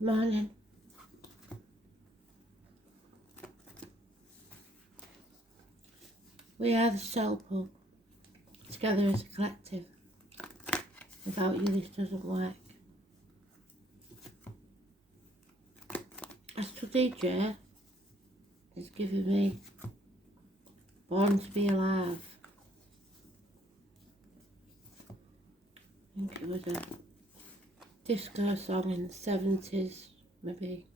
Morning. We are the soul pool, together as a collective. Without you this doesn't work. Astral DJ is giving me Born to Be Alive. I think it was a disco song in the 70s, maybe.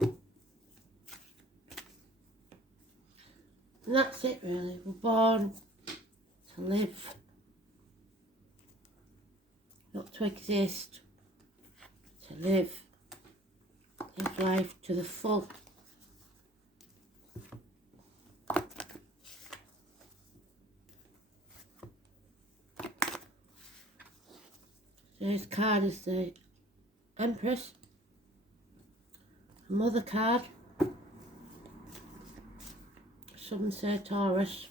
And that's it really, we're born to live, not to exist, to live life to the full. Today's card is the Empress, Mother card, some say Taurus,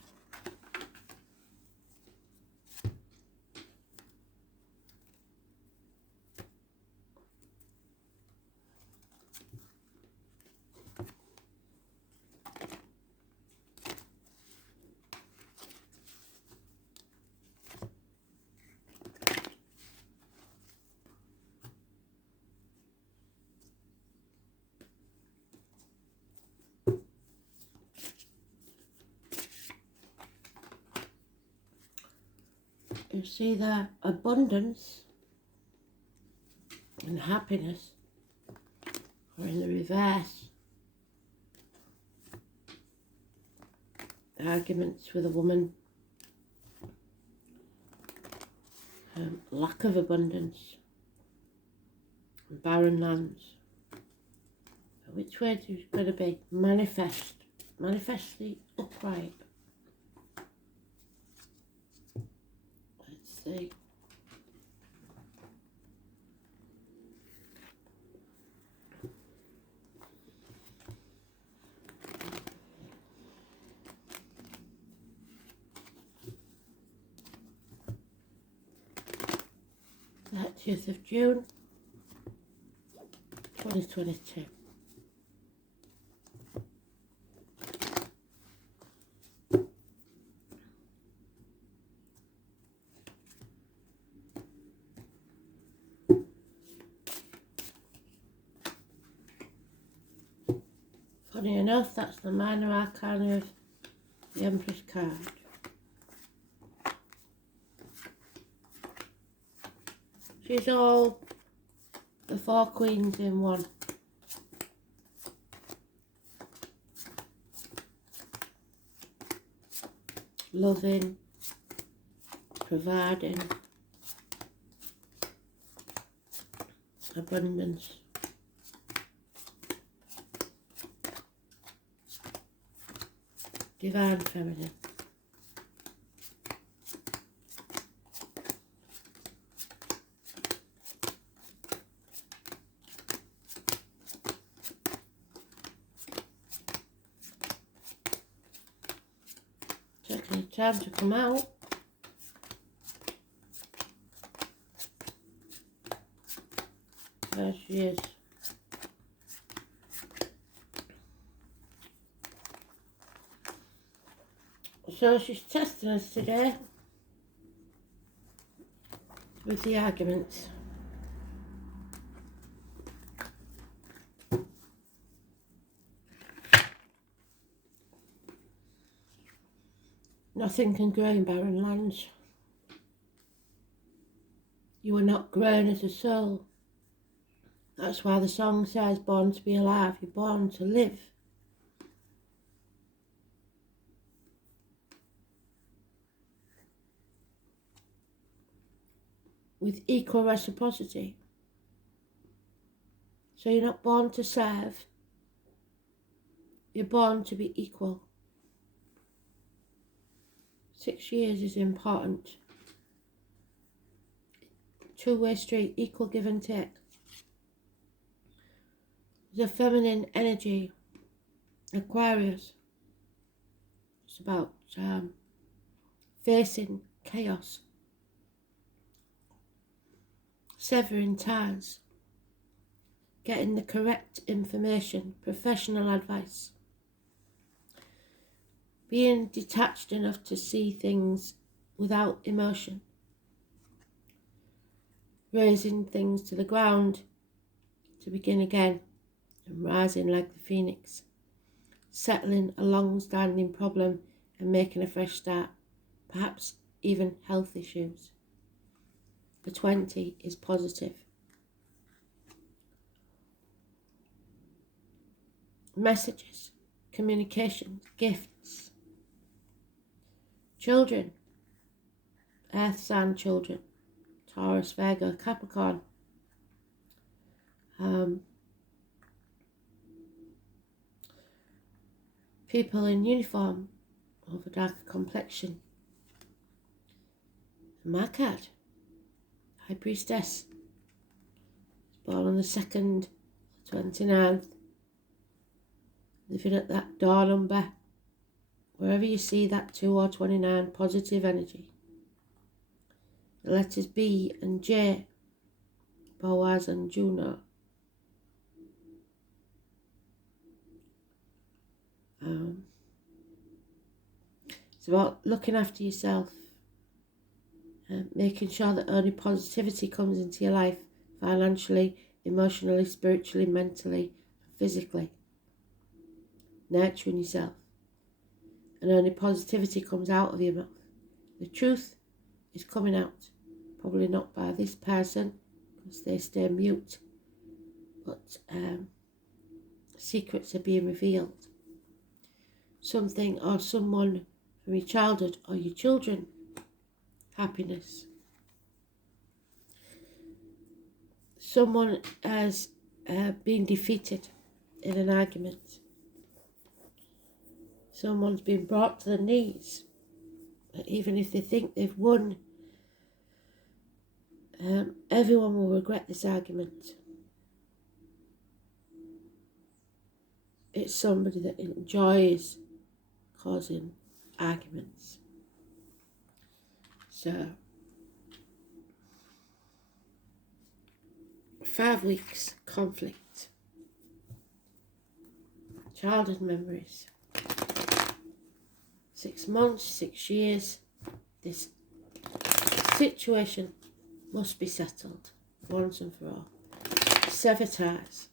you see that abundance and happiness are in the reverse. Arguments with a woman, lack of abundance, and barren lands. Which way do you got to be? Manifestly upright. Let's see. of June 2022. Funny enough, that's the minor arcana of the Empress card. She's all the four queens in one. Loving, providing, abundance. Divine feminine. Taking the time to come out. There she is. So she's testing us today with the arguments. Nothing can grow in barren lands. You are not grown as a soul. That's why the song says, born to be alive, you're born to live. With equal reciprocity. So you're not born to serve, you're born to be equal. 6 years is important. Two-way street, equal give and take. The feminine energy, Aquarius. It's about facing chaos. severing ties, getting the correct information, professional advice, being detached enough to see things without emotion, raising things to the ground to begin again and rising like the phoenix, settling a long-standing problem and making a fresh start, perhaps even health issues. The 20 is positive. Messages, communications, gifts. Children, earth sign children, Taurus, Virgo, Capricorn. People in uniform of a darker complexion. My card, High Priestess, born on the 2nd, 29th, living at that door number. Wherever you see that 2 or 29, positive energy. The letters B and J, Boaz and Juno. It's about looking after yourself, making sure that only positivity comes into your life, financially, emotionally, spiritually, mentally, physically. Nurturing yourself. And only positivity comes out of your mouth. The truth is coming out. Probably not by this person, because they stay mute. But secrets are being revealed. Something or someone from your childhood or your children. Happiness. Someone has been defeated in an argument. Someone's been brought to the knees. Even if they think they've won, everyone will regret this argument. It's somebody that enjoys causing arguments. So, 5 weeks conflict. Childhood memories. 6 months, 6 years. This situation must be settled once and for all. Sever ties.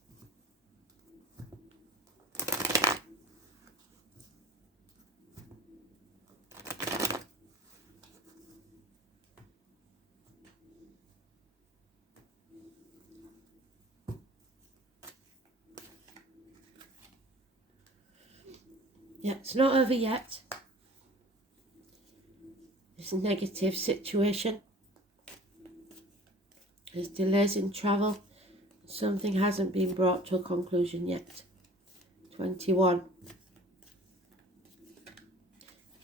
Yeah, it's not over yet. This negative situation. There's delays in travel. Something hasn't been brought to a conclusion yet. 21.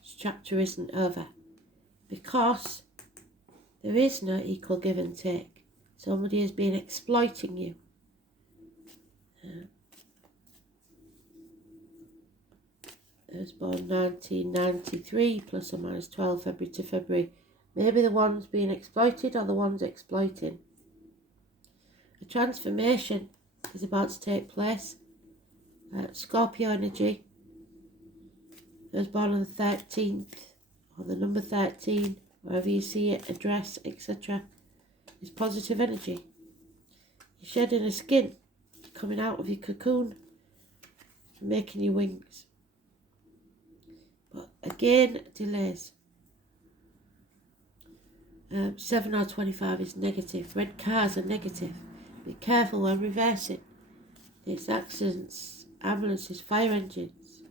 This chapter isn't over. Because there is no equal give and take. Somebody has been exploiting you. I was born 1993, plus or minus 12, February to February. Maybe the one's being exploited or the one's exploiting. A transformation is about to take place. Scorpio energy. I was born on the 13th, or the number 13, wherever you see it, address, etc. Is positive energy. You're shedding a skin, coming out of your cocoon, and making your wings. But again, delays. 7 or 25 is negative. Red cars are negative. Be careful when reversing. It's accidents, ambulances, fire engines,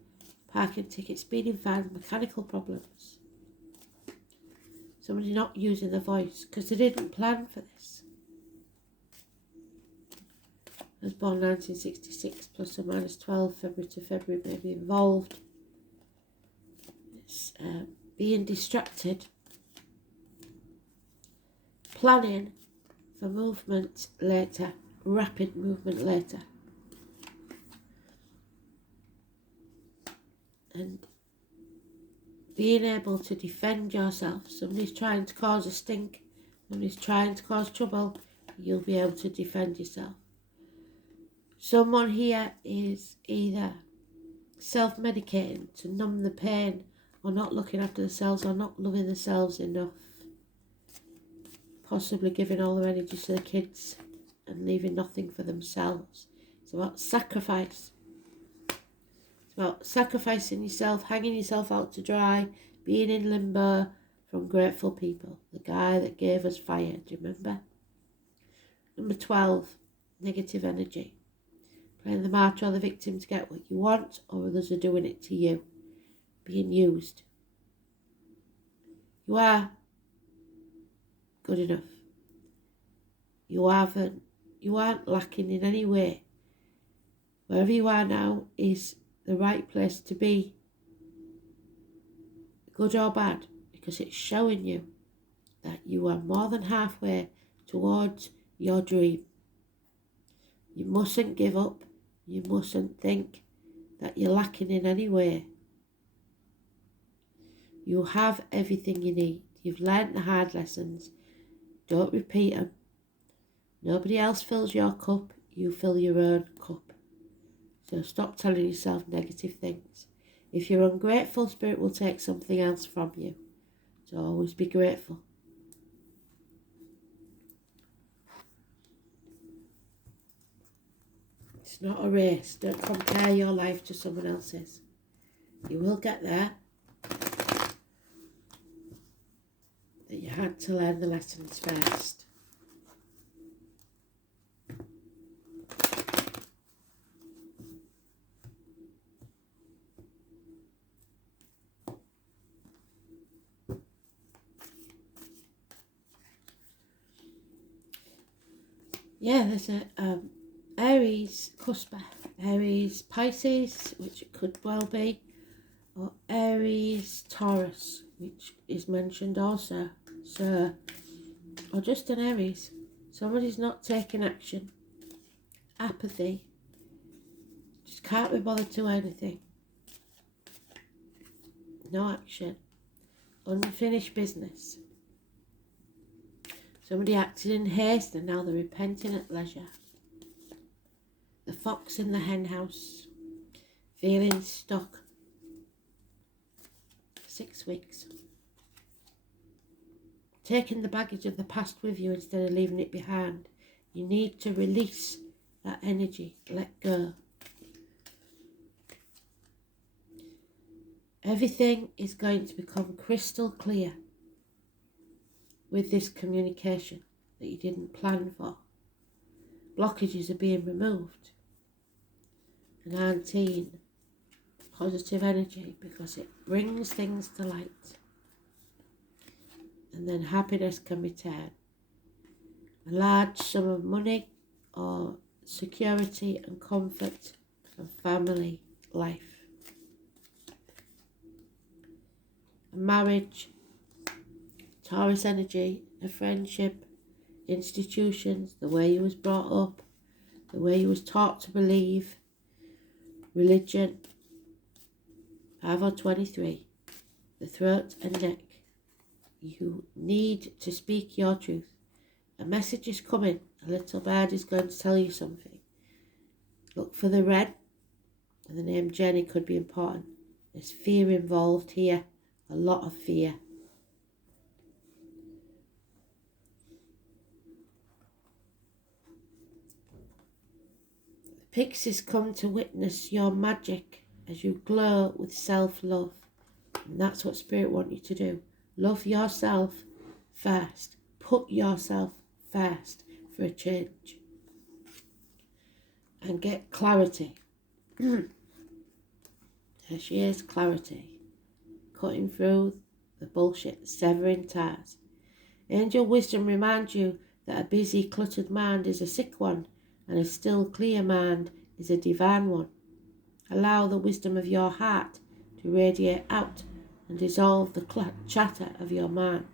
parking tickets, speeding fines, mechanical problems. Somebody not using their voice because they didn't plan for this. I was born 1966, plus or minus 12, February to February, may be involved. It's being distracted, planning for movement later, rapid movement later, and being able to defend yourself. Somebody's trying to cause a stink, somebody's trying to cause trouble, you'll be able to defend yourself. Someone here is either self-medicating to numb the pain, or not looking after themselves, or not loving themselves enough. Possibly giving all their energy to the kids and leaving nothing for themselves. It's about sacrifice. It's about sacrificing yourself, hanging yourself out to dry, being in limbo from grateful people. The guy that gave us fire, do you remember? Number 12, negative energy. Playing the martyr or the victim to get what you want, or others are doing it to you. Being used. You are good enough. You aren't lacking in any way. Wherever you are now is the right place to be, good or bad, because it's showing you that you are more than halfway towards your dream. You mustn't give up. You mustn't think that you're lacking in any way. You have everything you need. You've learnt the hard lessons. Don't repeat them. Nobody else fills your cup. You fill your own cup. So stop telling yourself negative things. If you're ungrateful, Spirit will take something else from you. So always be grateful. It's not a race. Don't compare your life to someone else's. You will get there. But you had to learn the lessons first. Yeah, there's a Aries cusper, Aries Pisces, which it could well be, or Aries Taurus, which is mentioned also. So, or just an Aries. Somebody's not taking action. Apathy. Just can't be bothered to anything. No action. Unfinished business. Somebody acted in haste and now they're repenting at leisure. The fox in the hen house. Feeling stuck. 6 weeks. Taking the baggage of the past with you instead of leaving it behind. You need to release that energy. Let go. Everything is going to become crystal clear with this communication that you didn't plan for. Blockages are being removed. 19, positive energy, because it brings things to light. And then happiness can return. A large sum of money or security and comfort and family life. A marriage, Taurus energy, a friendship, institutions, the way you was brought up, the way you was taught to believe, religion. 5 or 23, the throat and neck. You need to speak your truth. A message is coming. A little bird is going to tell you something. Look for the red, and the name Jenny could be important. There's fear involved here, a lot of fear. Pixies come to witness your magic as you glow with self-love. And that's what Spirit wants you to do. Love yourself first. Put yourself first for a change. And get clarity. There she is, clarity. Cutting through the bullshit, severing ties. Angel wisdom reminds you that a busy, cluttered mind is a sick one, and a still, clear mind is a divine one. Allow the wisdom of your heart to radiate out and dissolve the chatter of your mind.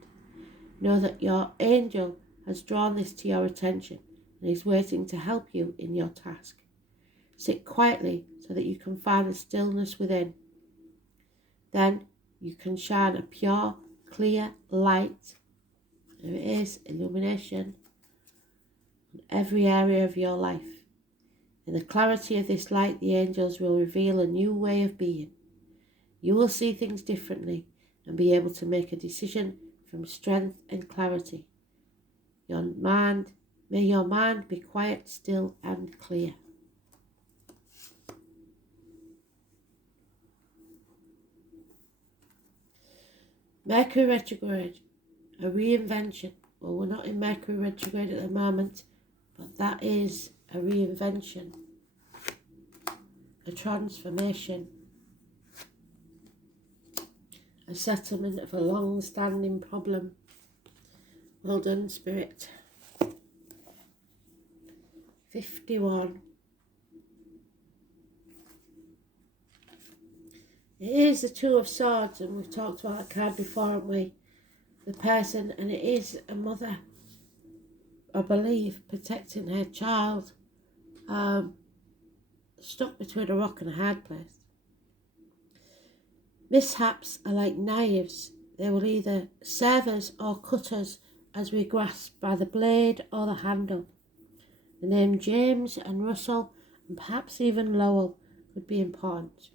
Know that your angel has drawn this to your attention and is waiting to help you in your task. Sit quietly so that you can find the stillness within. Then you can shine a pure, clear light. There it is, illumination. in every area of your life. In the clarity of this light, the angels will reveal a new way of being. You will see things differently and be able to make a decision from strength and clarity. May your mind be quiet, still, and clear. Mercury retrograde, a reinvention. Well, we're not in Mercury retrograde at the moment, but that is a reinvention, a transformation, a settlement of a long-standing problem. Well done, Spirit. 51. It is the Two of Swords, and we've talked about that card before, haven't we? The person, and it is a mother, I believe, protecting her child, stuck between a rock and a hard place. Mishaps are like knives. They will either serve us or cut us as we grasp by the blade or the handle. The name James and Russell, and perhaps even Lowell, would be important.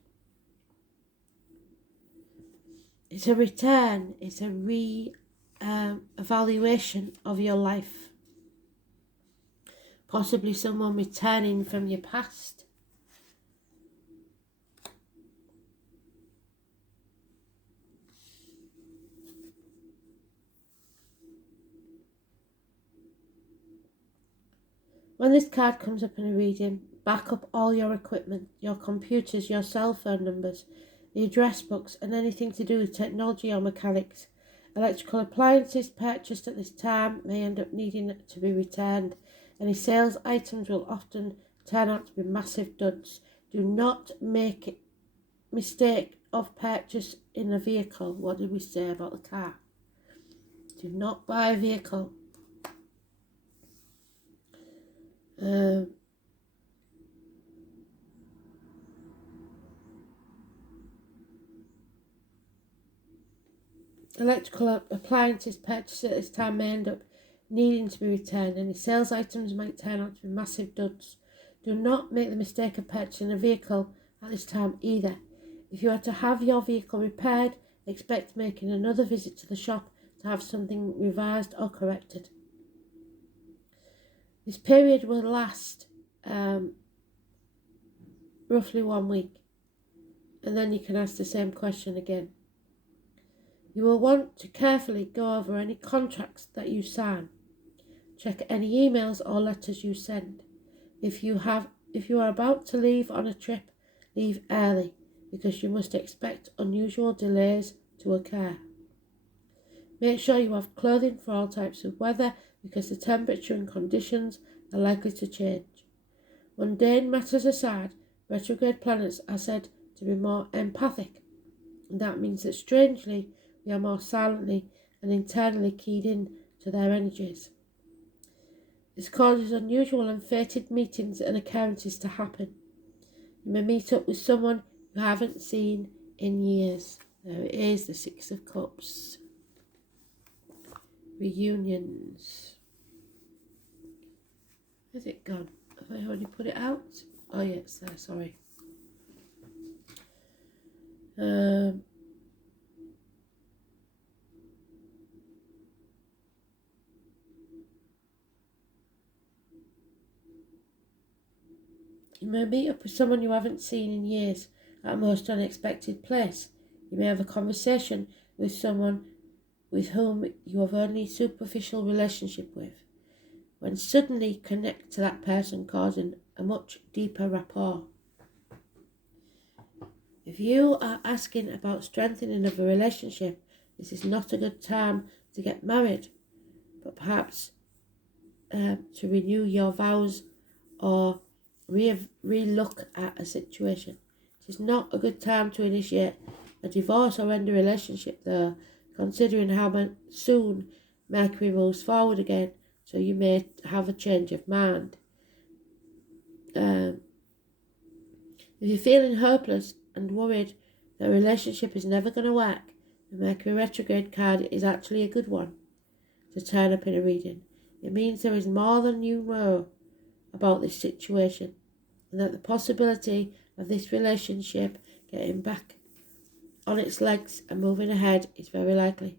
It's a return, it's a evaluation of your life. Possibly someone returning from your past. When this card comes up in a reading, back up all your equipment, your computers, your cell phone numbers, the address books, and anything to do with technology or mechanics. Electrical appliances purchased at this time may end up needing to be returned. Any sales items will often turn out to be massive duds. Do not make a mistake of purchase in a vehicle. What did we say about the car? Do not buy a vehicle. Electrical appliances purchased at this time may end up needing to be returned. Any sales items might turn out to be massive duds. Do not make the mistake of purchasing a vehicle at this time either. If you are to have your vehicle repaired, expect making another visit to the shop to have something revised or corrected. This period will last roughly 1 week, and then you can ask the same question again. You will want to carefully go over any contracts that you sign. Check any emails or letters you send. If you are about to leave on a trip, leave early, because you must expect unusual delays to occur. Make sure you have clothing for all types of weather, because the temperature and conditions are likely to change. Mundane matters aside, retrograde planets are said to be more empathic, and that means that strangely we are more silently and internally keyed in to their energies. This causes unusual and fated meetings and occurrences to happen. You may meet up with someone you haven't seen in years. There it is, the Six of Cups. Reunions. Where's it gone? Have I already put it out? Oh yeah, it's there, sorry. You may meet up with someone you haven't seen in years at a most unexpected place. You may have a conversation with someone with whom you have only superficial relationship with, when suddenly connect to that person, causing a much deeper rapport. If you are asking about strengthening of a relationship, this is not a good time to get married, but perhaps to renew your vows or re-look at a situation. It is not a good time to initiate a divorce or end a relationship though, considering how soon Mercury moves forward again, so you may have a change of mind. If you're feeling hopeless and worried that a relationship is never going to work, the Mercury retrograde card is actually a good one to turn up in a reading. It means there is more than you know about this situation, and that the possibility of this relationship getting back on its legs and moving ahead is very likely.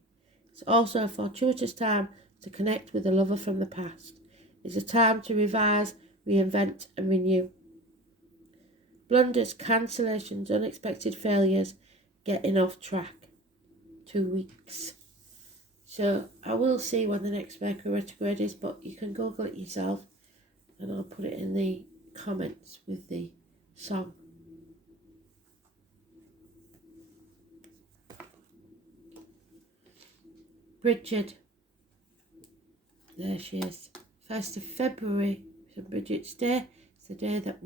It's also a fortuitous time to connect with a lover from the past. It's a time to revise, reinvent and renew. Blunders, cancellations, unexpected failures, getting off track. 2 weeks. So I will see when the next Mercury retrograde is, but you can Google it yourself and I'll put it in the comments with the song. Bridget. There she is. 1st of February. So Bridget's Day. It's the day that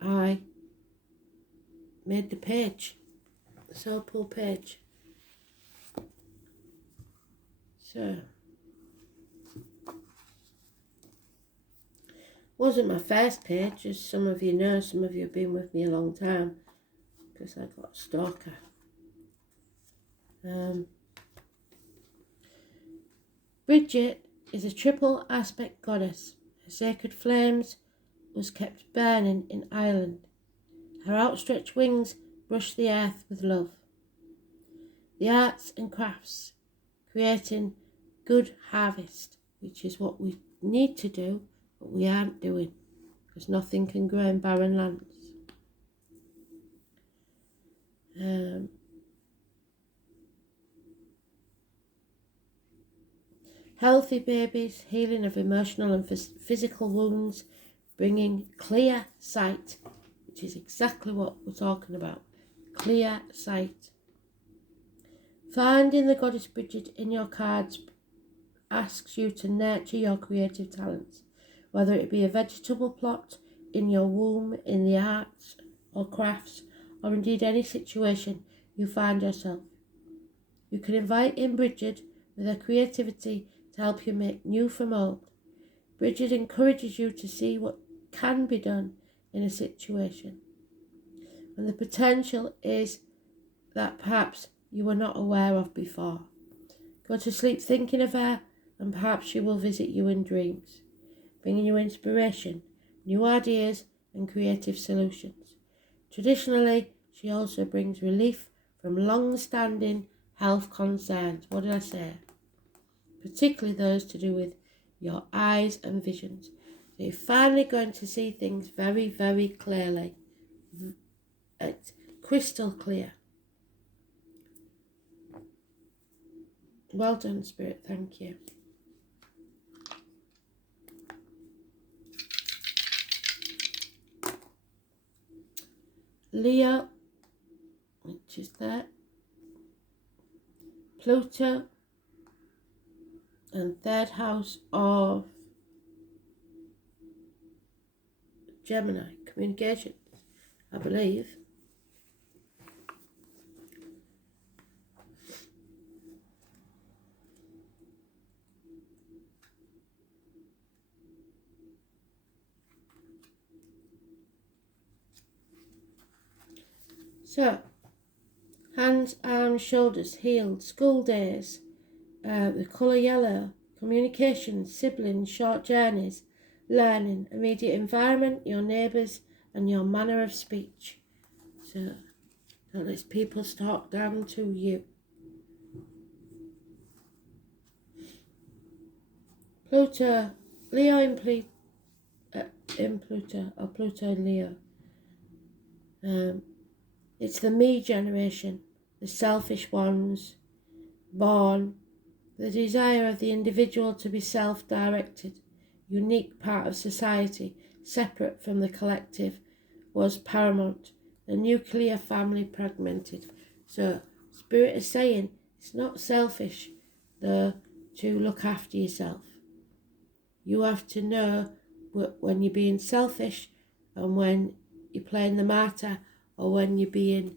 I made the page. The Soul Pool page. So, wasn't my first page, as some of you know, some of you have been with me a long time, because I got a stalker. Bridget is a triple aspect goddess. Her sacred flames was kept burning in Ireland. Her outstretched wings brush the earth with love. The arts and crafts, creating good harvest, which is what we need to do, but we aren't doing, because nothing can grow in barren lands. Healthy babies, healing of emotional and physical wounds, bringing clear sight, which is exactly what we're talking about. Clear sight. Finding the goddess Bridget in your cards asks you to nurture your creative talents, whether it be a vegetable plot, in your womb, in the arts or crafts, or indeed any situation you find yourself. You can invite in Bridget with her creativity to help you make new from old. Bridget encourages you to see what can be done in a situation, and the potential is that perhaps you were not aware of before. Go to sleep thinking of her, and perhaps she will visit you in dreams, bringing you inspiration, new ideas and creative solutions. Traditionally, she also brings relief from long-standing health concerns. What did I say? Particularly those to do with your eyes and visions. So you're finally going to see things very, very clearly. It's crystal clear. Well done, Spirit. Thank you. Leo, which is there. Pluto, and third house of Gemini, communications, I believe. So, hands, arms, shoulders, healed, school days, the colour yellow, communications, siblings, short journeys, learning, immediate environment, your neighbours, and your manner of speech. So, don't let people talk down to you. Pluto, Leo in Pluto, or Pluto in Leo. It's the me generation, the selfish ones, born, the desire of the individual to be self-directed, unique part of society, separate from the collective, was paramount. The nuclear family fragmented. So, Spirit is saying it's not selfish, though, to look after yourself. You have to know when you're being selfish and when you're playing the martyr, or when you're being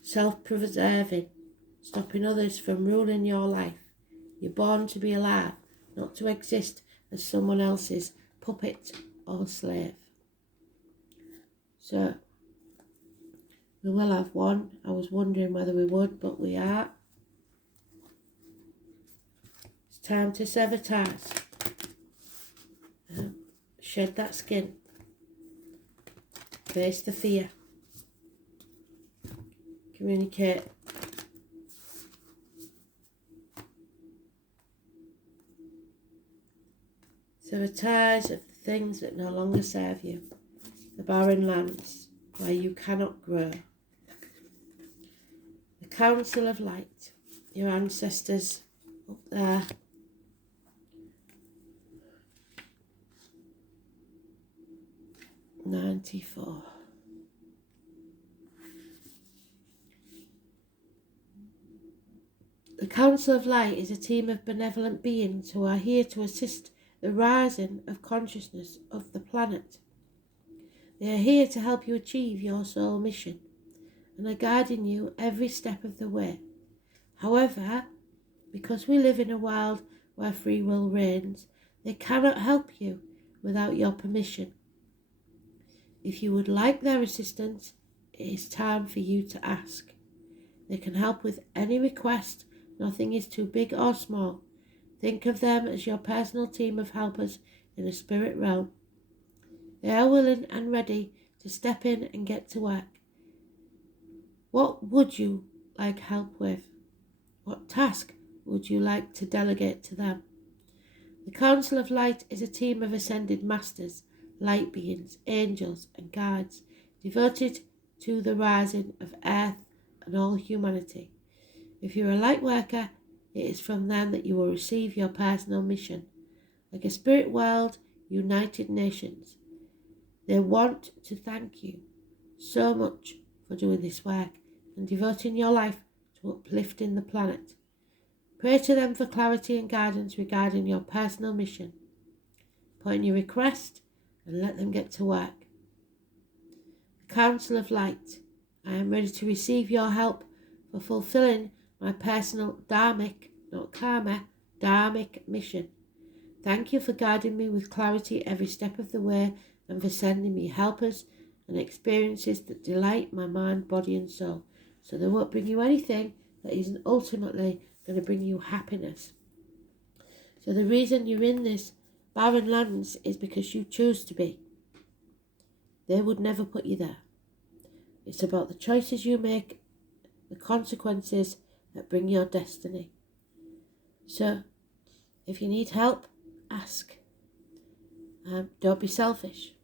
self-preserving, stopping others from ruling your life. You're born to be alive, not to exist as someone else's puppet or slave. So, we will have one. I was wondering whether we would, but we are. time to sever ties. Shed that skin. Face the fear. Communicate. Sever ties of the things that no longer serve you. The barren lands where you cannot grow. The Council of Light. Your ancestors up there. $94. The Council of Light is a team of benevolent beings who are here to assist the rising of consciousness of the planet. They are here to help you achieve your soul mission and are guiding you every step of the way. However, because we live in a world where free will reigns, they cannot help you without your permission. If you would like their assistance, it is time for you to ask. They can help with any request. Nothing is too big or small. Think of them as your personal team of helpers in the spirit realm. They are willing and ready to step in and get to work. What would you like help with? What task would you like to delegate to them? The Council of Light is a team of ascended masters, light beings, angels and guides, devoted to the rising of Earth and all humanity. If you're a light worker, it is from them that you will receive your personal mission. Like a spirit world, United Nations. They want to thank you so much for doing this work and devoting your life to uplifting the planet. Pray to them for clarity and guidance regarding your personal mission. Put in your request and let them get to work. The Council of Light. I am ready to receive your help for fulfilling my personal dharmic, not karma, dharmic mission. Thank you for guiding me with clarity every step of the way and for sending me helpers and experiences that delight my mind, body and soul, so they won't bring you anything that isn't ultimately going to bring you happiness. So the reason you're in this barren lands is because you choose to be. They would never put you there. It's about the choices you make, the consequences that bring your destiny. So, if you need help, ask. Don't be selfish,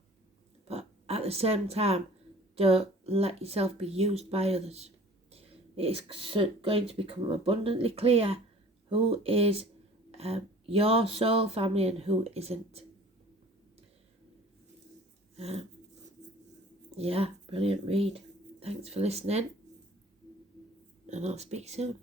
but at the same time, don't let yourself be used by others. It is going to become abundantly clear who is your soul family and who isn't. Yeah, brilliant read. Thanks for listening, and I'll speak soon.